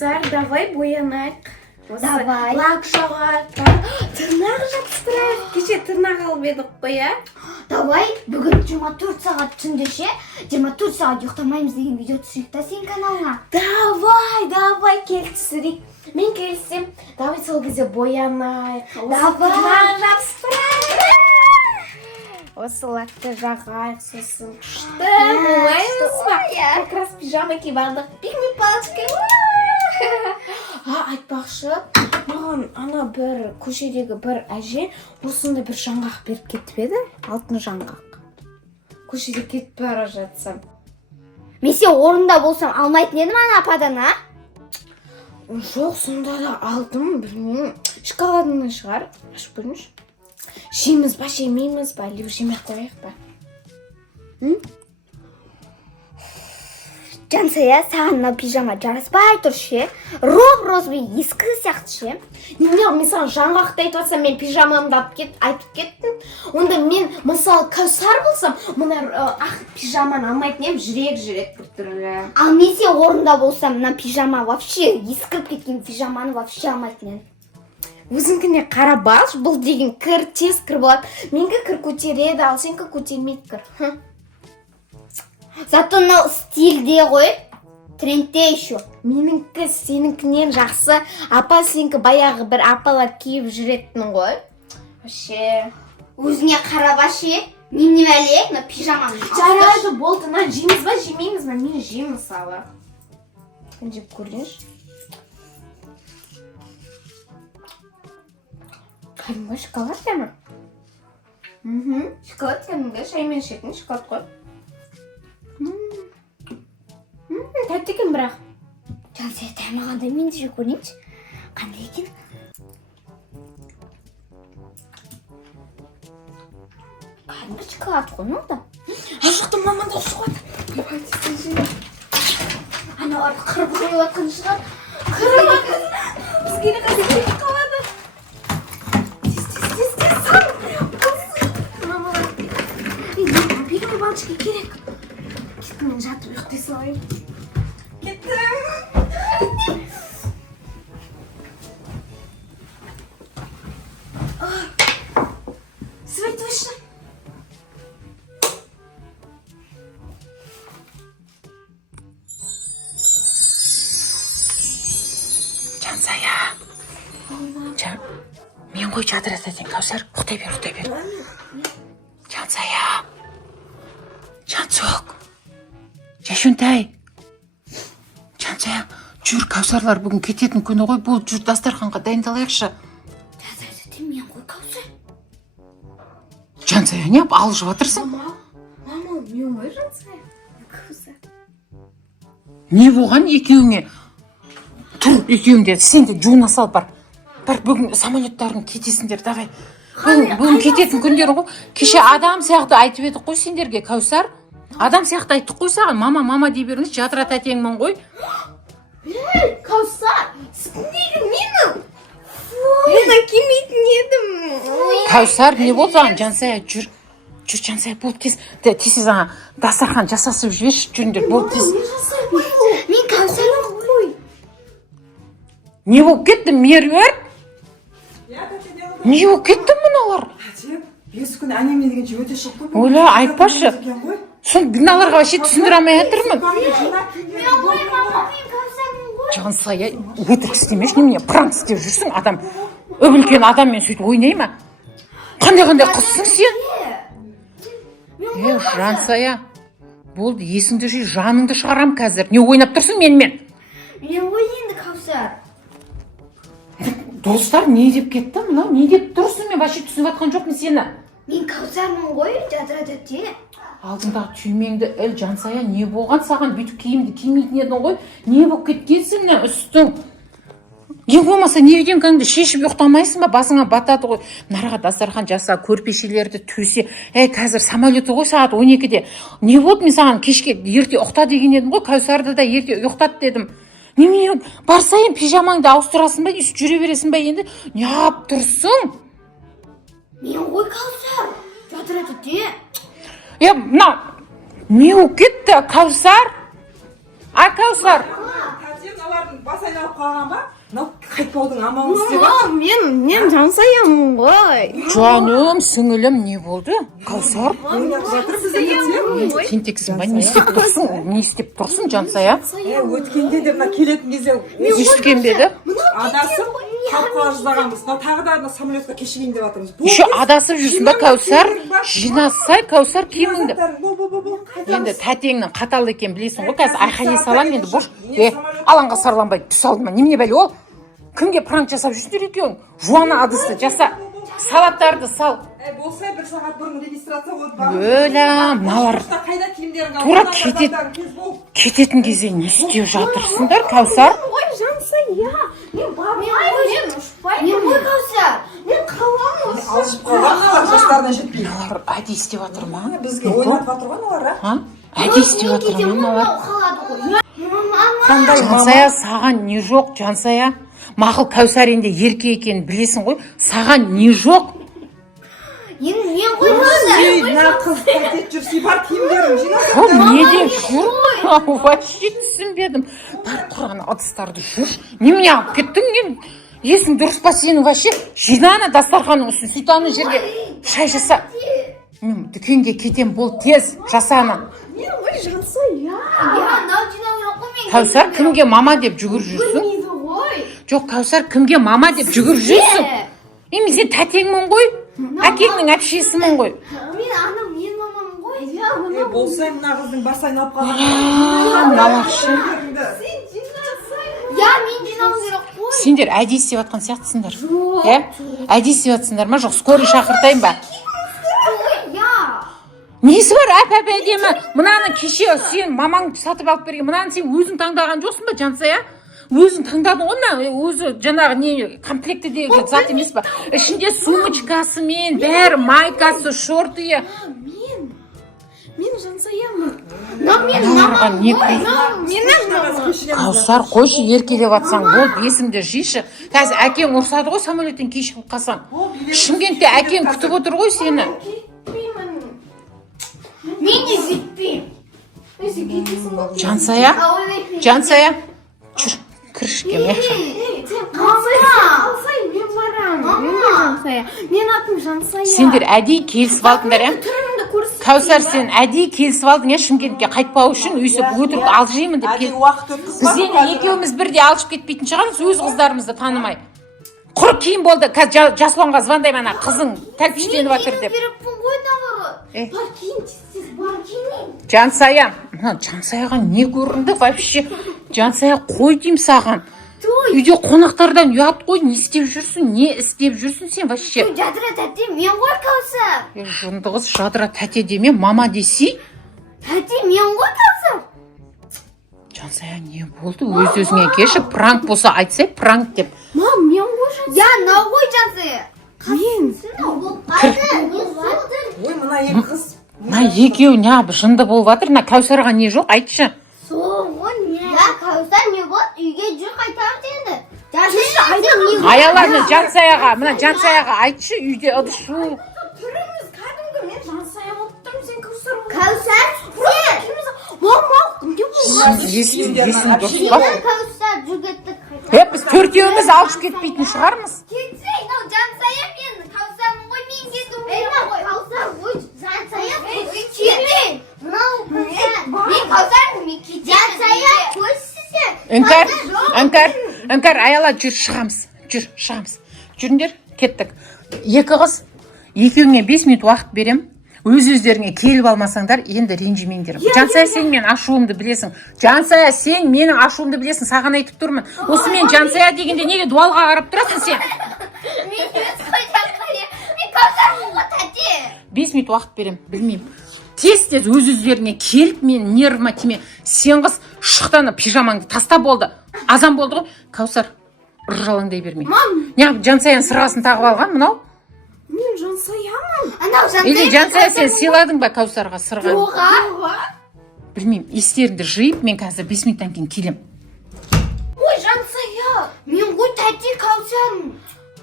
Давай боянайық. Давай. Лак жағайық. Тырнақ жапсырайық. Кеше тырнақ алып едік қой, ә? Давай, бүгін 24 сағат түнде ше, 24 сағат ұйықтамаймыз деген видео түсірейік та сен каналыңа. Давай, кел түсірейік. Мен келсем, давай сол кезде боянайық. Давай. Тырнақ жапсырайық. Осы лакты жағайық, сосын күшті болмаймыз ба? Как раз пижама киіп алдық. Пикник палочка. Айтпақшы, маған ана бір көшедегі бір әже осындай бір жаңғақ беріп кетіп еді, алтын жаңғақ. Көшеде кетіп бара жатсам. Мен сен орында болсам алмайтын едім ана ападан, а? Жоқ, сонда да алдым, білмеймін. Шоколадыңнан шығар, ашып көріңізші. Жейміз ба, жемейміз ба, әлде жемей қояйық ба? Жансая, саған мына пижама жараспай тұр ше. Розбен ескі сияқты ше. Неге мен саған жаңғақты айтып жатсам, мен пижамамды айтып кеттім. Онда мен, мысалы, Кәусар болсам, мына ақ пижаманы алмайтын едім, жүрек бір түрлі. Ал мен сен орында болсам, мына пижама вообще, ескіріп кеткен пижаманы вообще алмайтын едім. Өзіңкіне қара баш, бұл деген кір, тез кір болады. Менгі кір көтереді, ал сенкі көтермейді кір. Зато мынау стильде ғой, трендте еще. Меніңкі сеніңкінен жақсы. Апа сенкі баяғы бір апалар киіп жүретін ғой. Вообще. Өзіңе қара башы, неме әлек, мына пижаманы. Жарайды, болды, мына жейміз ба, жемейміз ба? Мен жеймін мысалы. Жеп көріңізші. Кәдімгі шоколад дәмі. Шоколад кәдімгі, шаймен ішетін шоколад қой. Тәтті екен бірақ. Жансая, дәмі қандай, мен де жеп көрейінші. Қандай екен? Кәдімгі шоколад қой, не oldu? Ашықтым, маман да шоколад. Аналарды қырып қойып атқан шығар. Қырып бізге де қазір кетіп қалады. Тез, сал. Мамалар. Пикник балчыға керек. Кеттім, мен жатып ұйықтай салайын. Кеттім. Свет точно. Жансая. Мен ғой жадырататын Кәусар, ұқтай бер. Жансая. Жансок. Жашунтай. Жансая, жүр, Кәусарлар бүгін кететін күні ғой, бұл жүр дастарханға дайындалайықшы. Жансая, ты мен ғой Кәусар. Жансая, не алып жатырсың? Мама, мен ғой Жансая. Кәусар. Не болған екеуіңе? Тұр, екеуіңде, сен де жуына сал бар. Бар, бүгін самолеттарын кетесіңдер, давай. Бүгін кететін күндер ғой. Кеше адам сияқты айтып едік қой сендерге, Кәусар. Адам сияқты айттық қой саған, мама дей беріңіз, жадырат әтеңмін ғой. Кәусар, неге менің? Мен кимейтін едім. Кәусар, не болды саған? Жансая, жүр, Жансая, болды тез ана дастархан жасасып жіберші, жүріңдер, болды тез. Мен Кәусармын ғой. Не болып кетті, Меруерт? Не болып кетті мұналар? Бес күн әнеме дегенше өте шық қой. Ойла, айтпашы. Сон мыналарға вообще түсіндіре алмай жатырмын. Мен Кәусармын ғой. Жансая, өтірік істемеш, немене пранк істеп жүрсің, адам өбілкен адаммен сөйтіп ойнай ма? Қандай қызсың сен? Жансая, болды, есіңді жүй, жаныңды шығарам қазір. Не ойнап тұрсың менімен? Мен ғой енді Кәусар. Достар, не деп кетті мынау? Не деп тұрсың? Мен вообще түсініп атқан жоқпын сені. Мен Кәусармын ғой, жадырататын. Алдыңдағы түймеңді әл, Жансая, не болған саған? Бүйтіп киімді кимейтін едің ғой. Не болып кеткенсің мына үстің? Ең болмаса невидимкаңды шешіп ұйықтамайсың ба? Басыңа батады ғой. Нараға дастархан жаса, көрпешелерді төсе. Қазір самолеті ғой сағат 12-де. Не болды, мен саған кешке ерте ұйықта деген едім ғой. Кәусарды да ерте ұйықтат дедім. Немене барсайын пижамаңды ауыстырасың ба, жүре бересің ба енді? Не ап тұрсың? Мен ғой Кәусар, жадырататын. Мына не болып кетті, Кәусар? Кәусар. бас айналып қалған ба? Мынау қайтпаудың амалын істеп жатыр. мен жансаямын ғой. Жаным, сіңілім, не болды? Каусар? Ойнап жатыр бізде ертең. Тентексің ба? Не істеп тұрсың? Не істеп тұрсың, Жансая? Өткенде де мына келетін кезде Түскен бе еді? адасып қалып жаздағанбыз. Мына тағы да самолетқа кешігейін деп жатырмыз. Еще адасып жүрсің ба, Каусар? Жинасай, Каусар, киіміңді. Енді тәтеңнің қатал екен білесің ғой, қазір айқайлай салам енді бош. Алаңға сарланбай түс алдыма. Немене бәле ол? Кімге пранк жасап жүрсіңдер екеуің? Жуана адысты жаса. Салаттарды сал. Болса бір сағат бұрын регистрация болады. Өлә, мыналар Қайда киімдерің тура кететін кезде не істеп жатырсыңдар, Каусар? Ой, жансая. Мен Мен ғой Каусар. Мен қаламын. Алып қалған жастарына жетпей. Мыналар әдей істеп жатыр ма? Бізге ойнатып жатыр ғой мыналар, А? Әдей істеп жатыр ма мыналар? Қандай Жансая, саған не жоқ, Жансая? Мақұл Каусар енді ерке екенін білесің ғой, саған не жоқ? Енді мен ғой Каусар. мына қыз пакет жүрсей бар киімдерін жинап. Ол неден жүр? Вообще түсінбедім. Бар құран ыдыстарды жүр. Немене алып кеттің мен? Есің дұрыс па сенің вообще? Жина ана дастарханның үстін, сөйт ана жерге шай жаса. Мен дүкенге кетем, бол тез жасана. Ой, жансая. Я нау жинау жоқ қой мен. Каусар, кімге мама деп жүгір жүрсің? Неді ғой? Жоқ, Каусар, кімге мама деп жүгір жүрсің? Мен сен тәтеңмін ғой, әкеңнің әпшесімін ғой. Мен анам, мен мамам ғой. Болса мына қыздың бас айналып қалған. Мыналаршы. Я мен жинауым керек қой. Сендер әдей істеп жатқан сияқтысыңдар. Әдей істеп жатсыңдар ма? Жоқ, скорый шақыртайын ба? Я. Несі бар әп әдемі? Мынаны кеше сен мамаң сатып алып берген. Мынаны сен өзің таңдаған жоқсың ба, Жансая? Өзің таңдадың ғой мына, өзі жаңағы не комплектідегі зат емес па? Ішінде сумочкасы мен бәрі, майкасы, шортыйы. Мен жансаямын. Мыналарға не қой? Каусар, қойшы еркелеп атсаң болды, есіңді жишы. Қазір әкең ұрсады ғой самолеттен кешігіп қалсаң. Шымкентте әкең күтіп отыр ғой сені. Мен де жетпеймін. Жансая, Жансая, жүр, кірішке мияқша. Мен барам. Мен жансая. Мен атым жансая. Сендер әдей келісіп алдыңдар, ә? Түрімді көрсетіп. Каусар, сен әдей келісіп алдың, ә? Шымкентке қайтпау үшін өйсіп өтірік алжимын деп Әдей кел. уақыт өткізіп Біз енді екеуміз бірде алшып кетпейтін шығармыз, өз қыздарымызды танымай. Құр киім болды, қазір Жасұланға звондаймын, ана қызың тәлпіштеніп жатыр деп. Беріппін ғой наоборот. Бар киім тез бар киім. Жансая, мына Жансаяға не көрінді вообще? Жансая, қой деймін саған. Үйде қонақтардан ұят қой, не істеп жүрсің, не істеп жүрсің сен вообще? Жадыра тәте, мен ғой Каусар. Жындығыз жадыра тәте деме, мама десей. Тәте, мен ғой Каусар. Жансая, не болды? Өз-өзіңе келші, пранк болса айтсай, пранк деп. Мам, мен ғой жансая. Я нау ғой Жансая. Мен. Ой, мына екі қыз. Мына екеуі неғып жынды болып жатыр, мына Каусарға не жоқ, айтшы. Соңғы не? Я Каусар не болды? Үйге жүр қайтарып енді. Жансая, Аяланы Жансаяға, мына Жансаяға айтшы, үйде ыдыс-шу. Түріміз кәдімгі. Мен жансая болып тұрмын, сен Каусар болып. Каусар, Мам, не болды? Есің дұрыс па? Каусар жүгеттік. Біз төртеуіміз алып кетпейтін шығармыз. Кетсе, мынау Жансая мен Каусармын ғой, мен кетуім керек ғой. Каусар ғой, Жансая кетпейін. Мынау Каусар. Мен Каусармын, мен кетемін. Жансая көзсіз. Іңкәр, аяла жүр, шығамыз. Жүріңдер, кеттік. Екі қыз, екеуіңе 5 минут уақыт берем. Өз-өздеріңе келіп алмасаңдар, енді ренжімеңдер. Жансая, сен мен ашуымды білесің. Жансая, сен менің ашуымды білесің, саған айтып тұрмын. Осы мен Жансая дегенде неге дуалға қарап тұрасың сен? Мен өз қой Жансая. Мен Каусармын ғой тәте. 5 минут уақыт берем, білмеймін. Тез өз-өздеріңе келіп, мен нервыма тиме. Сен қыз шықтаны пижамаңды таста болды. Азан болды ғой. Каусар, ұржалаңдай бермей. Неғып Жансаяның сырғасын тағып алған, мынау? Мен жансаямын. Анау Жансая. Или Жансая сен сыйладың ба Каусарға сырғаны? Оға. Білмеймін, естеріңді жиып, мен қазір 5 минуттан кейін келем. Ой, Жансая. Мен ғой тәте Каусармын.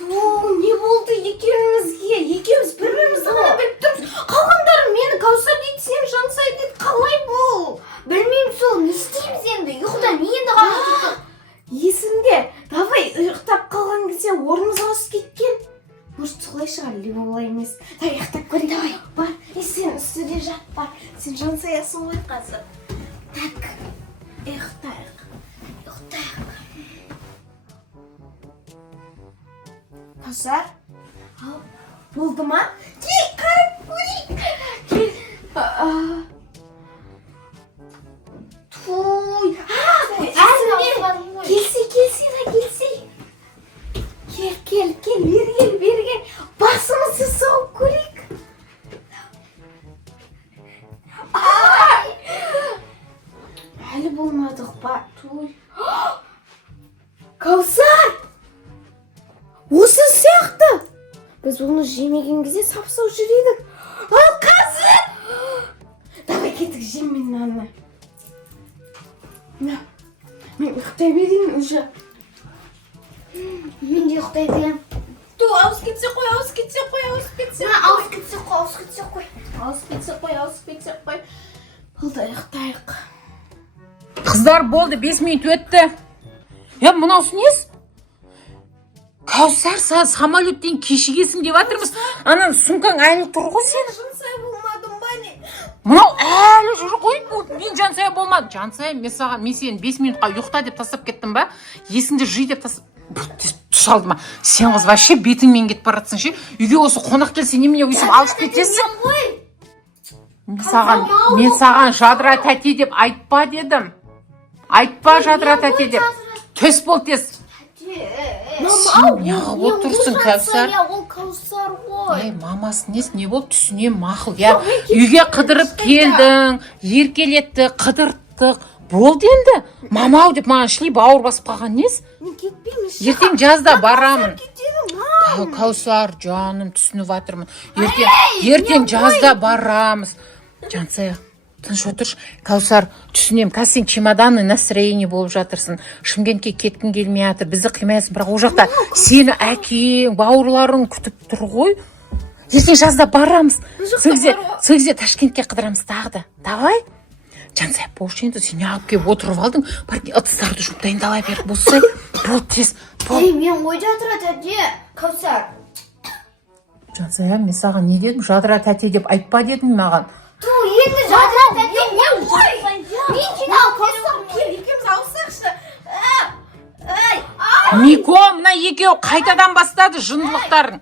Не болды екеумізге? Екеуміз бір-бірімізді ғана біліп тұрмыз. Қалғандары мені Каусар дейді, сен жансая дейді. Қалай бұл? Білмеймін сол, не істейміз енді? Ұйқыдан енді ғана тұрдық. есімде. Давай ұйықтап қалған кезде орнымыз ауысып кеткен. Может, солай шығар, либо олай емес. Давай ұйықтап көрейік. Давай. Бар. Сен үстіде жат бар. Сен жансаясың ғой қазір. Так. Ұйықтайық. Каусар. Болды ма? Кел, қарап көрейік. Кел. Туй. Келсе. Кел, бері. Басымызды соғып көрейік. Әлі болмадық па? Туй. Каусар! Осы сияқты. Біз оны жемеген кезде сап-сау жүр едік. Ал қазір! Давай кетік жем мен нанны. Мен ұйықтай берейін уже. Мен де ұйықтай берем. Ауыз кетсе қой. Ауыз кетсе қой. Болды, ұйықтайық. Қыздар, болды, 5 минут өтті. Мынаусы несі? Каусар, саған самолеттен кешігесің деп жатырмыз. Ана сумкаң әлі тұр ғой сен. Жансая болмадым ба не? Мынау әлі жүр ғой. Мен жансая болмадым. Жансая, мен сені 5 минутқа ұйықта деп тастап кеттім ба? Есіңді жи деп тастап... Тұшалды ма? Сен қыз вообще бетіңмен кетіп баратсың ше. Үйге осы қонақ келсе немене өйсіп алып кетесің? Мен саған жадыра тәте деп айтпа дедім. Айтпа жадыра тәте деп. Төс бол тез. Сен неғып отырсың, Кәусар? Ол Кәусар ғой. Мамасы несі, не болды? Түсіне мақыл. Үйге қыдырып келдің, еркелетті, қыдырттық. Болды енді. Мамау деп маған шли бауыр басып қалған несі? Мен кетпеймін. Ертең жазда барамын. Кәусар, жаным, түсініп жатырмын. Ертең жазда барамыз. Жансая, тыныш отыршы. Кәусар, түсінем. Қазір сен чемоданный настроение болып жатырсың. Шымкентке кеткің келмей жатыр. Бізді қимайсың, бірақ ол жақта сені әкең, бауырларың күтіп тұр ғой. Ертең жазда барамыз. Сол кезде Ташкентке қыдырамыз тағы да. Давай. Жансая, болшы енді сен алып келіп отырып алдың. Бар, ыдыстарды жуып дайындала бер. Болсай. Бол тез. Мен ойда тұра тәте. Кәусар. Жансая, мен саған не дедім? Жадыра тәте деп айтпа дедім маған. Енді жадыра тәте мен ғой. Мен жинау Кәусар. Екеуміз ауысақшы. Нико, мына екеу қайтадан бастады жындылықтарын.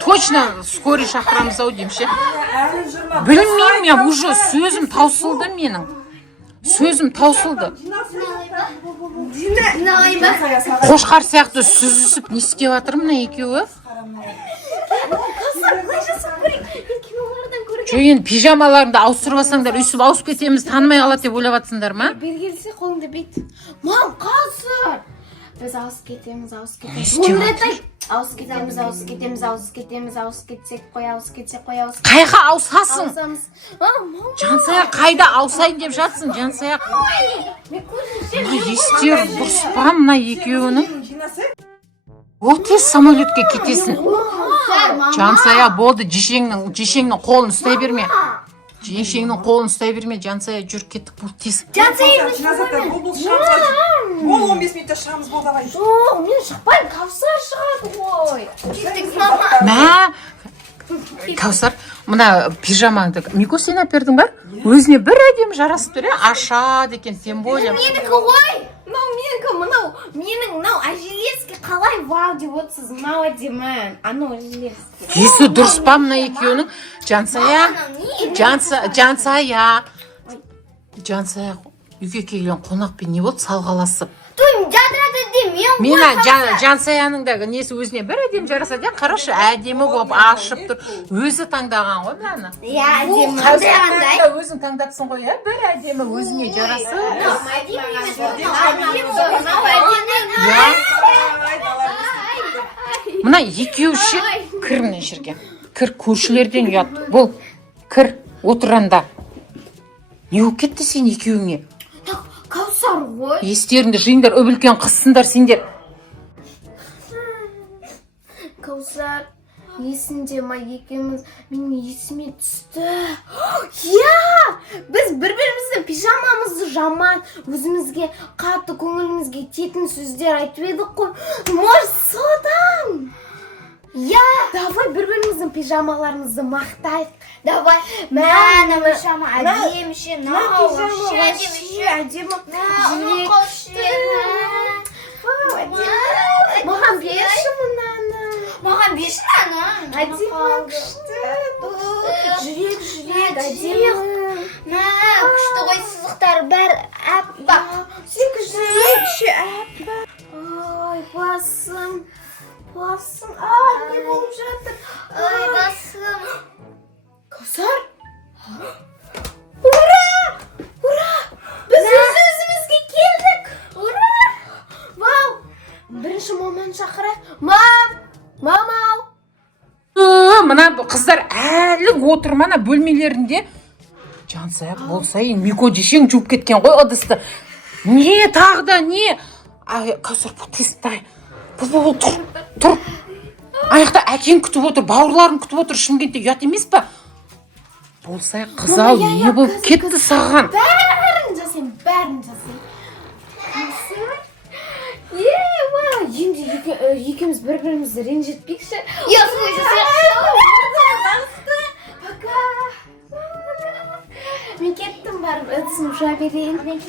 Точно скорый шақырамыз ау деймші. Білмеймін, мен уже сөзім таусылды менің. Сөзім таусылды. Қошқар сияқты сүзісіп не істеп жатыр мына екеуі? Енді пижамаларыңды ауыстырып алсаңдар, өйсіп ауысып кетеміз, танымай қалады деп ойлап жатсыңдар ма? Бері келсе қолыңды бет. Мам, Кәусар! Біз ауысып кетеміз. Ауысып кетсек қой. Қайға ауысасың? Ауысамыз. Жансая қайда ауысайын деп жатсың, Жансая? Естер дұрыс па мына екеуінің? Ол тез самолетке кетесің. Жансая, болды, жешеңнің қолын ұстай берме. Жансая, жүр кеттік, бұл тез. Жансая, Ол 15 минутта шығамыз, бол давай. Жоқ, мен шықпайым, Кәусар шығады ғой. Кәусар, мына пижамаңды Мико сен әпердің ба? Өзіне бір әдемі жарасып тұр, ашады екен, тем более. Менікі ғой. Менің әжелеске қалай вау деп отырсыз, мынау әдемі. Анау әжелеске. Есі дұрыс па мына екеуінің? Жансая, үйге келген қонақпен не болды? Салғаласып. Мен Жансаяның да несі өзіне бір әдемі жарасады, қарашы, әдемі болып ашып тұр. Өзі таңдаған ғой мынаны. Өзің таңдапсың ғой, бір әдемі өзіне жарасып. Мына екеу ше, кір мына жерге. Кір, көршілерден ұят. Бұл, кір, отыранда. Не болып кетті сен екеуіңе? Кәусар ғой. Естеріңді жиыңдар, өбілкен қыссыңдар сендер. Кәусар, Есінде ма екеуміз, менің есіме түсті. Я! Біз бір-біріміздің пижамамызды жаман, өзімізге қатты көңілімізге тетін сөздер айтып едік қой. Может, содан? Я! Давай бір-біріміздің пижамаларымызды мақтайық. Давай. Мә, пижама әдеміші, вообще әдемі. Маған берші мұнаны. Маған берші аны. Әдемі күшті. Жүрек, әдемі. Күшті ғой, сызықтар бәр әппақ. Сен жүрекші әппақ. Ой, басым. Не болып жатыр? Ой, басым. Кәусар? Ура! Біз өзімізге келдік. Ура! Вау! Бірінші маманы шақырайық. Мамау! Мына қыздар әлі отыр мана бөлмелерінде. Жансая болсайын Мико жешең жуып кеткен ғой ыдысты. Не тағы да не? Кәусар тесін тағай. Бұл тұр. Аяқта әкең күтіп отыр, бауырларың күтіп отыр. Шымкентте ұят емес па? Болсай қызал не болып кетті саған? Бәрін жасайын. Енді екеуміз бір-бірімізді ренжітпейікші. Я свой Пока. Мен кеттім барып, ыдысын жуа берейін. Мен